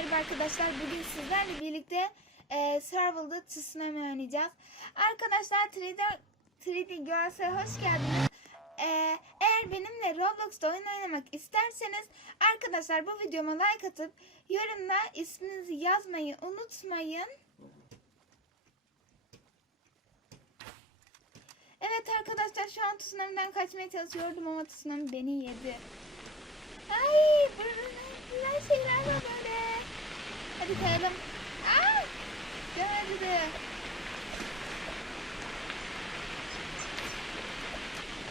Merhaba arkadaşlar. Bugün sizlerle birlikte e, Survival'da Tsunami oynayacağız. Arkadaşlar 3D, 3D Girls'e hoş geldiniz. E, eğer benimle Roblox'ta oyun oynamak isterseniz arkadaşlar bu videoma like atıp yorumda isminizi yazmayı unutmayın. Evet arkadaşlar şu an tsunami'den kaçmaya çalışıyordum ama tsunami beni yedi. Ay ne şeyler var böyle. Hadi kayalım. Aa! Gelmedi de.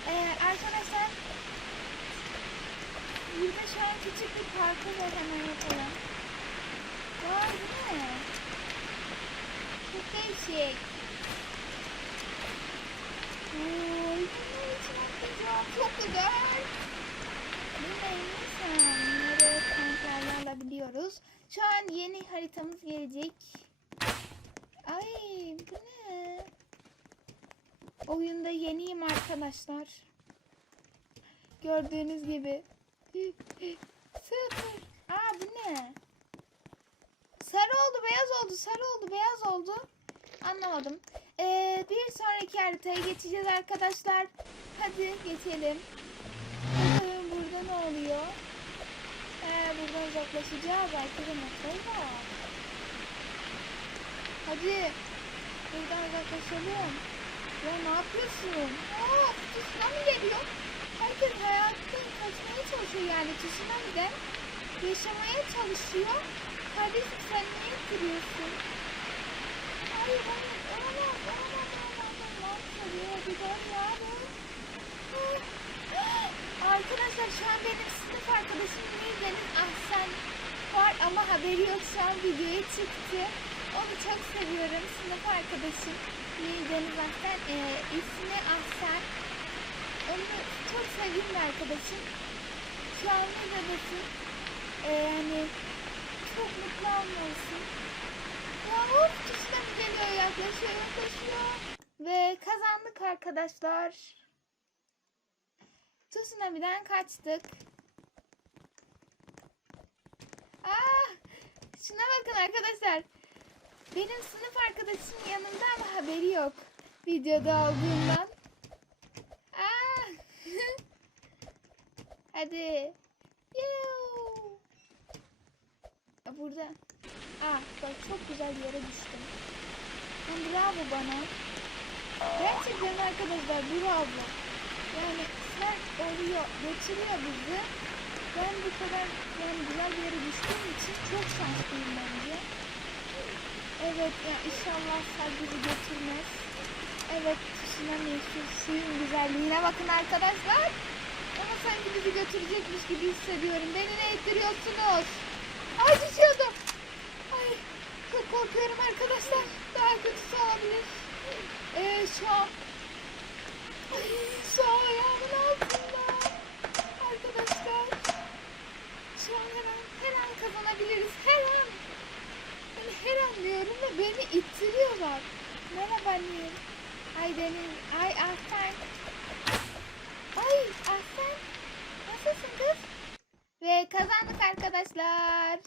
Ee, arkadaşlar burada şu an küçük bir parkur var hemen yapalım. Vay bu ne? Çok değişik. Oy. Çok güzel. Bilmeyin bunları kontrolü alabiliyoruz. Şu an yeni haritamız gelecek. Ay bu ne? Oyunda yeniyim arkadaşlar. Gördüğünüz gibi. Sıfır. Aa bu ne? Sarı oldu, beyaz oldu, sarı oldu, beyaz oldu. Anlamadım. Ee, bir sonraki haritaya geçeceğiz arkadaşlar. Hadi geçelim. Bakalım burada ne oluyor? Ee, buradan uzaklaşacağız. Arkada noktalar var. Hadi. Buradan uzaklaşalım. Ya ne yapıyorsun? Aa, tsunami geliyor. Herkes hayattan kaçmaya çalışıyor yani. Tsunami'den yaşamaya çalışıyor. Kardeşim sen niye duruyorsun? Hayır hayır. Olamaz. Olamaz. Olamaz. Olamaz. Hadi hadi gel ya. Ah. Arkadaşlar şu an benim sınıf arkadaşım var şu an videoya çıktı. Onu çok seviyorum sınıf arkadaşım Nilden'in Ahsen e, ismi Ahsen. Onu çok sevdiğim arkadaşım. Şu an Nilden'in e, yani çok mutlu olmalısın. Ya hop tsunami geliyor yaklaşıyor yaklaşıyor. Ve kazandık arkadaşlar. Tsunami'den kaçtık. Ah, şuna bakın arkadaşlar. Benim sınıf arkadaşım yanımda ama haberi yok. Videoda olduğundan. Ah. Hadi. Yoo. Burada. Ah bak çok güzel yere düştüm. Yani bravo bana. Gerçekten arkadaşlar bravo. Yani sen oluyor, götürüyor bizi. Ben bu kadar yani güzel bir yere düştüğüm için çok şanslıyım bence. Evet ya inşallah sen bizi götürmez. Evet tsunami şu suyun güzelliğine bakın arkadaşlar. Ama sanki bizi götürecekmiş gibi hissediyorum. Beni ne ittiriyorsunuz? Ay düşüyordum. Ay çok korkuyorum arkadaşlar. Daha kötüsü olabilir. Ee, şu an Ay, şu an ayağımın altında. Arkadaşlar. Şu an her an, her an kazanabiliriz. Her an. Yani her an diyorum ve beni ittiriyorlar. Merhaba Nil. Ay Deniz. Ay Ahsen. Ay Ahsen. Nasılsın kız? Ve kazandık arkadaşlar.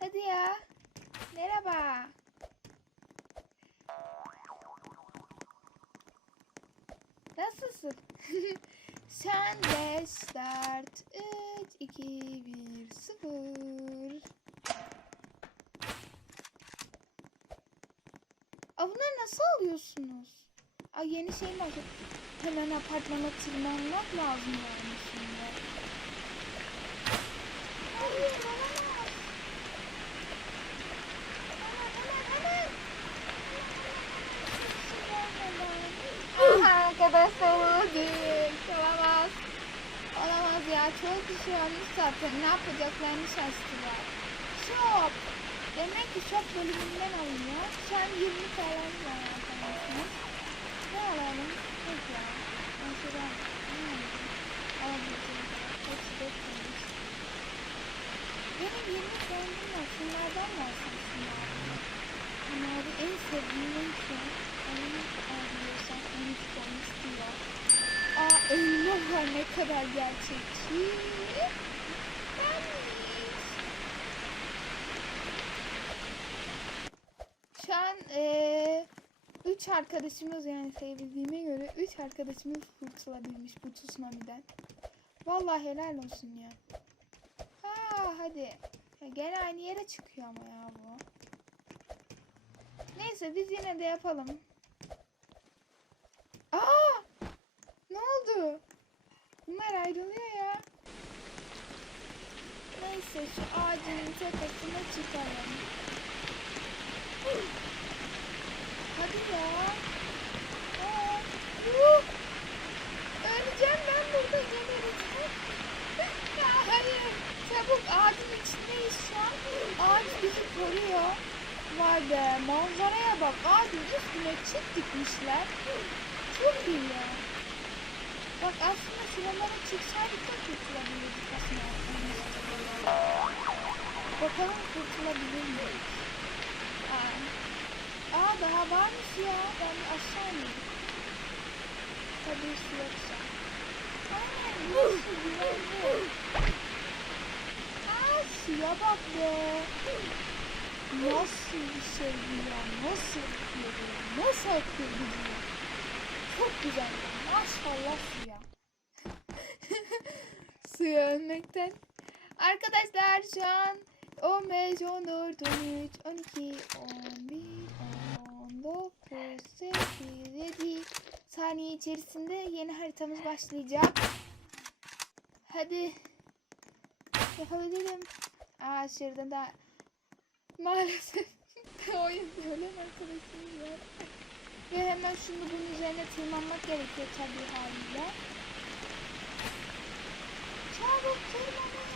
Hadi ya. Merhaba. Nasılsın? An 5, 4, 3, 2, 1, 0. Aa, bunları nasıl alıyorsunuz? Ay yeni şey mi olacak? Hemen apartmana tırmanmak lazım yani şimdi. Hayır olamaz. Hemen hemen hemen. Aha, arkadaşlar öldük. Olamaz. Çok kişi ölmüş zaten. Ne yapacaklarını şaştılar. Shop. Demek ki shop bölümünden alınıyor. Şu an 20 falan var arkadaşlar. Ne alalım? Yok ya. Alayım? Alabileceğim. Hepsi beklemiş. Benim 20 puanım var. Şunlardan alsam şunlardan? Bunları en sevdiğim neyse onu alıyorsam 13 puan istiyor. Aa eyvah ne kadar gerçekçi. Şu an ee, üç arkadaşımız yani sevildiğime göre üç arkadaşımız kurtulabilmiş bu tsunami'den. Vallahi helal olsun ya. Ha hadi. Ya gene aynı yere çıkıyor ama ya bu. Neyse biz yine de yapalım. Aa! Ne oldu? Bunlar ayrılıyor ya. Neyse şu ağacın tepesine çıkalım. Hadi ya. Aa, yuh! Öleceğim ben burada gebereceğim. ya hayır. Çabuk ağacın içindeyiz şu an. Ağaç bizi koruyor. Vay be manzaraya bak. Ağacın üstüne çit dikmişler. Çok iyi ya. Bak aslında şuralara çıksaydık da kurtulabilirdik aslında. Bakalım kurtulabilir miyiz? Aa, aa daha varmış ya. Ben aşağı ineyim. Tabii su yoksa. Aa, burası güvenli. Aa, suya bak be. Nasıl bir şey ya? Nasıl akıyor? Nasıl akıyor? Çok güzel ya. Maşallah suya. suya ölmekten. Arkadaşlar şu an 15, 14, 13, 12, 11, 19, 8, 7 saniye içerisinde yeni haritamız başlayacak. Hadi yapabilirim. Aa şurada da maalesef oyun ölen arkadaşımız var. Ve hemen şunu bunun üzerine tırmanmak gerekiyor tabii haliyle. Çabuk tırmanın.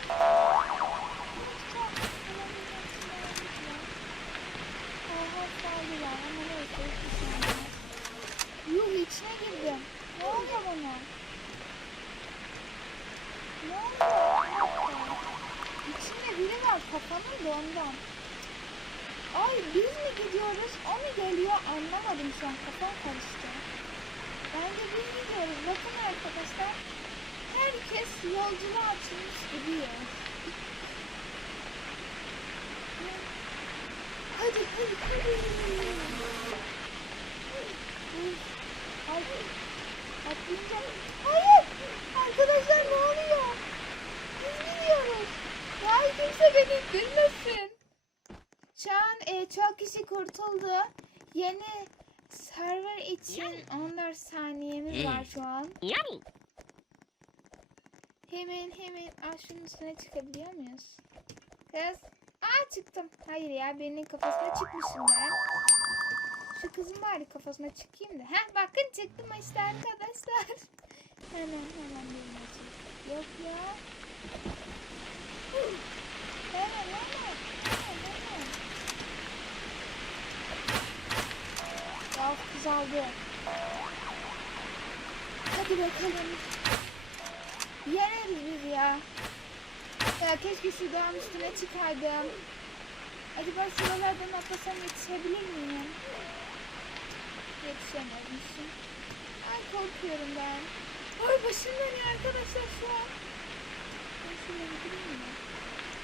Oha sağlılar ama neyse. Yuh içine girdim. Ne oluyor bana? Ne oluyor? İçinde biri var kafanın da ondan. Ay mi gidiyoruz o mu geliyor anlamadım şu an kafam karıştı. Bence biz gidiyoruz. Bakın arkadaşlar. Herkes yolculuğa açılmış gidiyor. Hadi hadi hadi. Hadi. Atlayacağım. Hayır. Arkadaşlar ne oluyor? Biz gidiyoruz. Hayır kimse beni indirmesin. E, çok kişi kurtuldu. Yeni server için 14 saniyemiz var şu an. Hemen hemen Aa, şunun üstüne çıkabiliyor muyuz? Kız. Aa çıktım. Hayır ya birinin kafasına çıkmışım ben. Şu kızın bari kafasına çıkayım da. Heh bakın çıktım işte arkadaşlar. hemen hemen birine çıktım. Yok ya. Hemen. Hemen hemen. Aldı. Hadi bakalım. Yeneriz biz ya. Ya keşke şu dağın üstüne çıkaydım. Acaba şuralardan atlasam yetişebilir miyim? Yetişemezmişim. Ay korkuyorum ben. Ay başım dönüyor arkadaşlar şu an. Ben şuraya gideyim mi?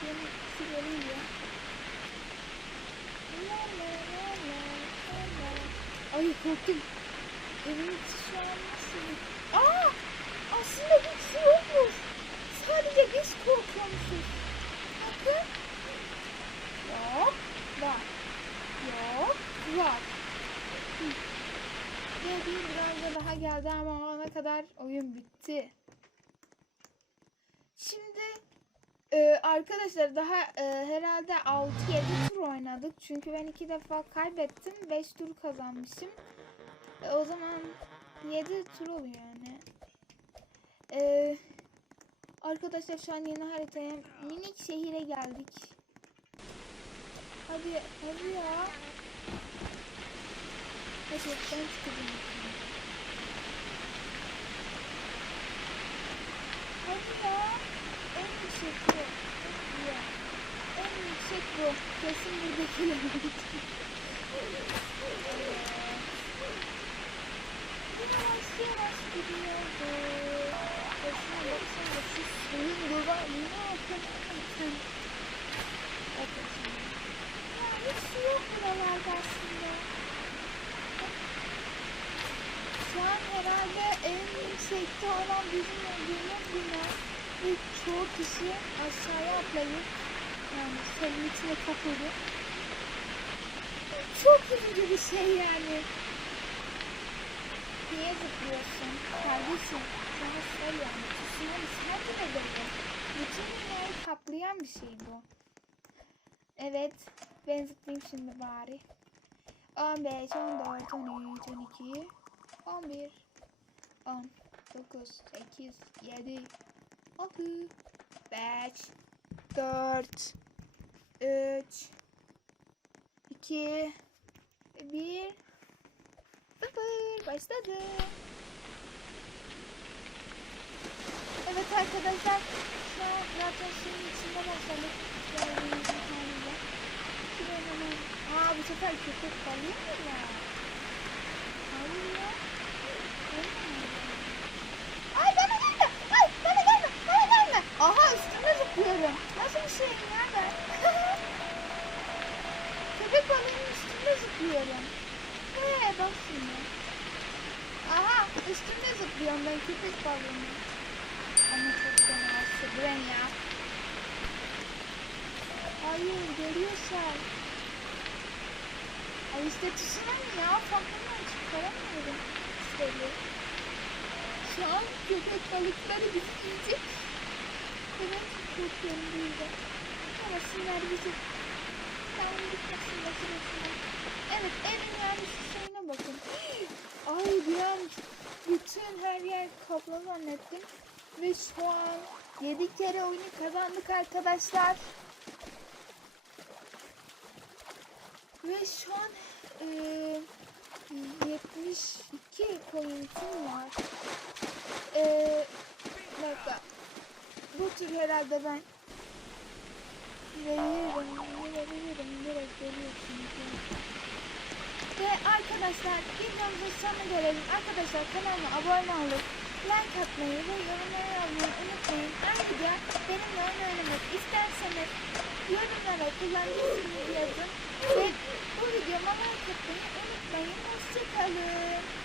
Yeni su geliyor. La la la la la la. Ay korktum. Evin içi şu an nasıl? Aa! Aslında hiç su yokmuş. Sadece biz korkuyormuşuz. Bakın. Yok. Var. Yok. Var. Bir biraz da daha geldi ama ona kadar oyun bitti. Şimdi e, arkadaşlar daha e, herhalde 6-7 tur oynadık. Çünkü ben iki defa kaybettim. 5 tur kazanmışım. E, o zaman 7 tur oluyor yani. Ee, arkadaşlar şu an yeni haritaya minik şehire geldik. Hadi hadi ya. Hadi ben. Hadi ya. En yüksek bu. En yüksek bu. Kesin buradakiler. Yavaş yavaş gidiyordu. Başına baksana şu suyun duvar ne yapıyorsun? Bakın şimdi. Yani su yok buralarda aslında. Şu an herhalde en yüksekte olan bizim olduğumuz bina ve çoğu kişi aşağıya atlayıp yani senin içine kapıldı. Çok üzücü bir şey yani. Niye zıplıyorsun? Kardeşim sana söyle yani. Tsunami sadece de böyle. Bütün dünyayı kaplayan bir şey bu. Evet. Ben zıplayayım şimdi bari. 15, 14, 13, 12, 11, 10, 9, 8, 7, 6, 5, 4, 3, 2, 1, 0. Başladı. Evet arkadaşlar. Şu an zaten şeyin içinde başladık. Aa bu sefer köpek balığı mı ya? Hayır ya. Olmuyor. Ay bana gelme. Ay bana gelme. Bana gelme. Aha üstüne zıplıyorum. Nasıl bir şey ya ben? köpek balığının üstünde zıplıyorum. Ee bak şimdi. Aha üstünde zıplıyorum ben köpek balığının. Ama çok fena Sıbren ya. Hayır görüyorsan. Ay işte tsunami ya. Farkından çıkaramıyorum. Seni. Şu an köpek balıkları bizi yiyecek. Evet korkuyorum bu yüzden. Ama sinir bizi. Tamam gitmesin makinesine. Evet evin şu şeyine bakın. Ay bir an bütün her yer kaplı zannettim. Ve şu an 7 kere oyunu kazandık arkadaşlar. Ve şu an eee 72 pointim var. Bir dakika. Bu tür herhalde ben veririm, verebilirim. Biraz veriyorsunuz. Ve arkadaşlar videomuzun sonuna gelelim. Arkadaşlar kanalıma abone olup like atmayı ve yorumlara yazmayı unutmayın. Ayrıca benimle oynamak isterseniz yorumlara kullanıcı ismini yazın. Ve bu videoma like atmayı unutmayın. Hoşçakalın.